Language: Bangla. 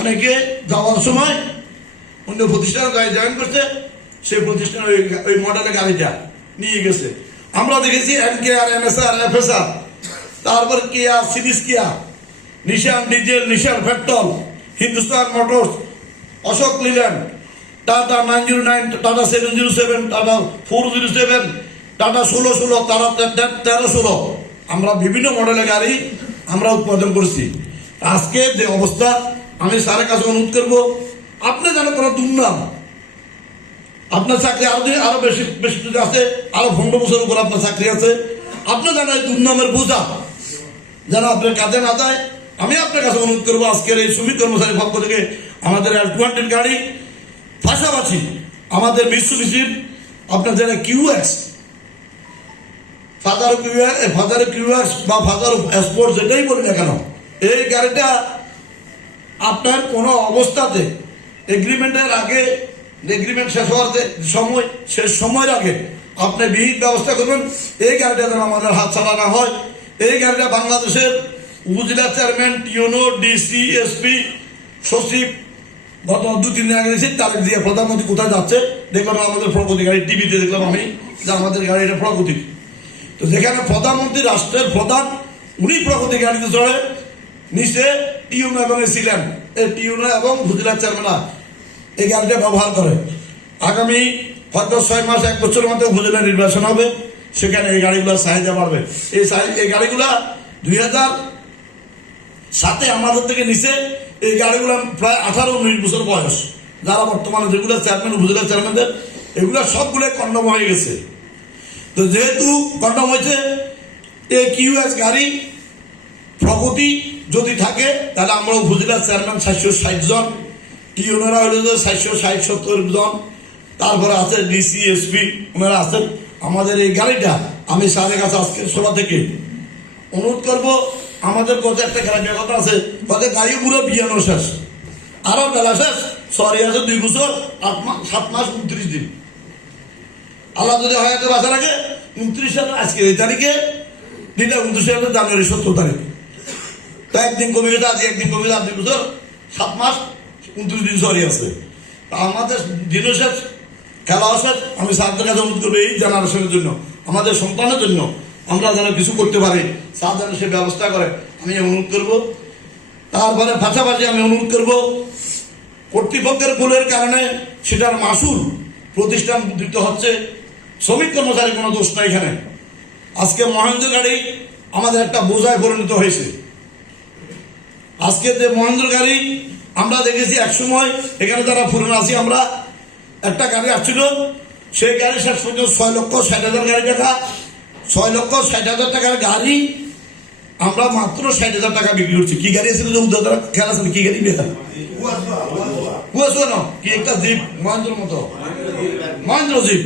অনেকে যাওয়ার সময় অন্য প্রতিষ্ঠানের গাড়ি জয়েন করছে, সেই প্রতিষ্ঠান ওই মডেলের গাড়িটা নিয়ে গেছে। আমরা দেখেছি MKR, MSR, FSR, তারপর Kia, series Kia, Nissan diesel, Nissan petrol, Hindustan Motors, Ashok Leyland, Tata 909, Tata 707, Tata 407, Tata 1616, Tata 1316, আমরা বিভিন্ন মডেলের গাড়ি আমরা উৎপাদন করছি। আজকে যে অবস্থা, আমি স্যারের কাছে অনুরোধ করবো, আপনি যেন কোনো দুর্নাম, আপনার চাকরি আরো বেশি বেশি আছে, আরো 15 বছর উপর আপনার চাকরি আছে, আপনি যেন এই দুর্নামের বোঝা যেন আপনার কাজে না যায়। আমি আপনার কাছে অনুরোধ করবো, আজকের এই শ্রমিক কর্মচারী পক্ষ থেকে আমাদের L200 গাড়ি, পাশাপাশি আমাদের মিশ্রির আপনার যারা QX, ফাদার QX বা ফাদার স্পোর্টস, যেটাই বলি না কেন, এই গাড়িটা আপনার কোনো অবস্থাতে এগ্রিমেন্টের আগে, এগ্রিমেন্ট শেষ হওয়ার শেষ সময়ের আগে আপনি বিহিত ব্যবস্থা করবেন, এই গাড়িটা যেন আমাদের হাত ছাড়া না হয়। এই গাড়িটা বাংলাদেশের উপজেলা চেয়ারম্যান, টিওনো, ডিসি, এসপি, সচিব গত 2-3 দিন আগে দেখছি তারেক জিয়া প্রধানমন্ত্রী কোথায় যাচ্ছে, দেখলাম আমাদের প্রগতি গাড়ি, টিভিতে দেখলাম আমি যে আমাদের গাড়ি এটা প্রগতি। তো যেখানে প্রধানমন্ত্রী, রাষ্ট্রের প্রধান, উনি প্রগতি গাড়িতে চড়ে, নিচে টিউনো এবং ছিলেন, এই টিউনো এবং উপজেলা চেয়ারম্যানরা এই গাড়িটা ব্যবহার করে। আগামী হয়তো 6 মাস 1 বছরের মধ্যে উপজেলা নির্বাচন হবে, সেখানে এই গাড়িগুলোর চাহিদা বাড়বে। এই গাড়িগুলা 2007-এ আমাদের থেকে নিচে এই গাড়িগুলো প্রায় 18-19 বছর বয়স, যারা বর্তমানে যেগুলো চেয়ারম্যান, উপজেলা চেয়ারম্যানদের, এগুলো সবগুলো কন্ডম হয়ে গেছে। তো যেহেতু কন্ডম হয়েছে, এই QX গাড়ি প্রগতি যদি থাকে, তাহলে আমরা উপজেলা চেয়ারম্যান 760 জন, টিওনারা হইল 760-70 জন, তারপরে আছে ডিসি, এসপি, ওনারা আছেন। আমাদের এই গাড়িটা আমি স্যারের কাছে আজকে সভা থেকে অনুরোধ করবো, আমাদের কাছে একটা গাড়ি কথা আছে, গাড়ি পুরো বিয়ানো শেষ, আরো বেলা শেষ, সরি আছে 2 বছর 7 মাস 29 দিন। আল্লাহ যদি হয়তো বাসা রাখে 29 সাল, আজকে এই তারিখে 29 জানুয়ারি 17 তারিখ, তো একদিন কমে গেছে, আজকে একদিন কমে গেছে, 2 বছর 7 মাস 29 দিন সরি আছে। আমাদের দিনও শেষ, খেলাও শেষ। আমি স্যারদের কাছে অনুরোধ করবো, এই জেনারেশনের জন্য, আমাদের সন্তানের জন্য আমরা যেন কিছু করতে পারি, স্যার যেন সে ব্যবস্থা করে, আমি অনুরোধ করবো। তারপরে পাশাপাশি আমি অনুরোধ করবো, কর্তৃপক্ষের ভুলের কারণে সেটার মাসুল প্রতিষ্ঠান দিতে হচ্ছে, শ্রমিক কর্মচারী কোনো দোষ নাই এখানে। আজকে মহেন্দ্র গাড়ি আমাদের একটা বোঝায় পরিণত হয়েছে। আজকে যে মহেন্দ্র গাড়ি আমরা দেখেছি, এক সময় এখানে যারা পুরনো আছি, আমরা একটা গাড়ি আসছিল, সেই গাড়ি শেষ পর্যন্ত 6,60,000 গাড়ি টাকা, 6,60,000 টাকার গাড়ি আমরা মাত্র 60,000 টাকা বিক্রি করছি। কি গাড়ি ছিল যে উদ্যোগ খেলা ছিল, কি গাড়ি বেকার কুয়াশো কি একটা জিপ, মহেন্দ্র মতো, মহেন্দ্র জিপ।